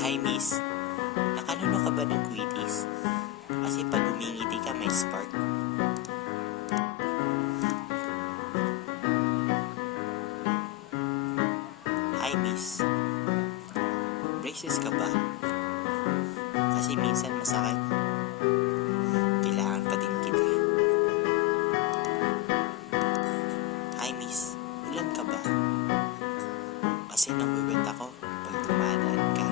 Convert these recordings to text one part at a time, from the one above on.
Hi miss, nakanuno ka ba ng Quickies? Kasi pag umingiti ka may spark. Hi miss, braces ka ba? Kasi minsan masakit. Kailangan pa din kita. Hi miss, ulan ka ba? Kasi nawiwit ako pag dumadaan ka.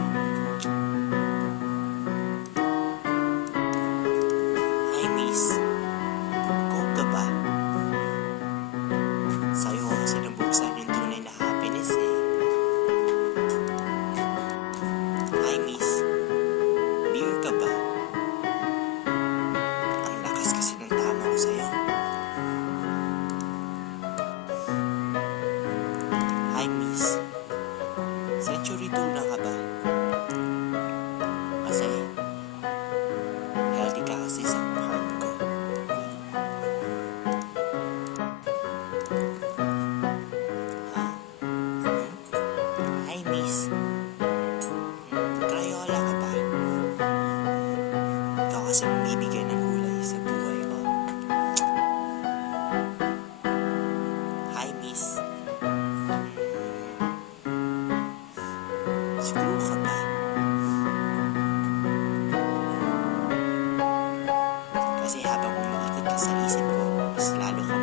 Hi miss, cold ka ba? Sa'yo ko kasi nabuksan yung tunay na happiness eh. Hi miss, beer ka ba? Ang lakas kasi ng tama ko sa'yo. Hi miss, century tuna ka ba? Kasi healthy ka kasi sa heart ko. Ha? Hi miss, Crayola ka ba? Ikaw kasi magbibigay ng kulay sa buhay ko. Hi miss, screw ka ba? Kasi habang umiikot ka sa isip ko, mas lalo ka